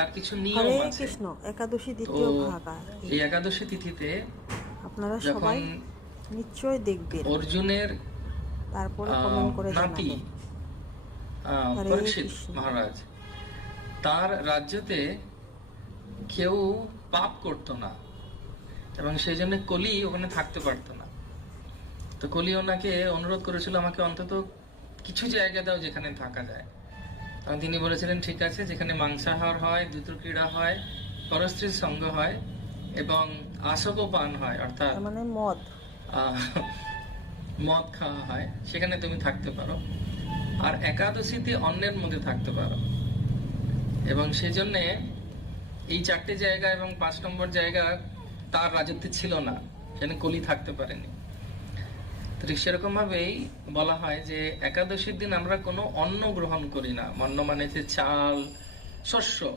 তার কিছু হরে নিয়ম আছে। কৃষ্ণ একাদশী দ্বিতীয় ভাগ। এই একাদশী তিথিতে আপনারা সবাই নিশ্চয় দেখবেন। অর্জুনের তারপরে কমেন্ট করে নাতি পরীক্ষিত মহারাজ তার রাজ্যতে কেউ পাপ করতো না এবং সেই জন্য কলি ওখানে থাকতে পারতো না। তো কলি ওনাকে অনুরোধ করেছিল আমাকে অন্তত কিছু জায়গা দাও যেখানে থাকা যায়। তখন তিনি বলেছিলেন ঠিক আছে যেখানে মাংসাহার হয় দ্রুত ক্রীড়া হয় পরস্ত্রীর সঙ্গ হয় এবং আশকও পান হয় অর্থাৎ মানে মদ। মদ খাওয়া হয় সেখানে তুমি থাকতে পারো। আর একাদশীতে অন্যের মধ্যে থাকতে পারো। এবং সেজন্য এই চারটে জায়গা এবং পাঁচ নম্বর জায়গা তার রাজত্বে ছিল না সেখানে কলি থাকতে পারেনি। ঠিক সেরকম ভাবেই বলা হয় যে একাদশীর দিন আমরা কোনো অন্ন গ্রহণ করি না। অন্ন মানে যে চাল, শস্য।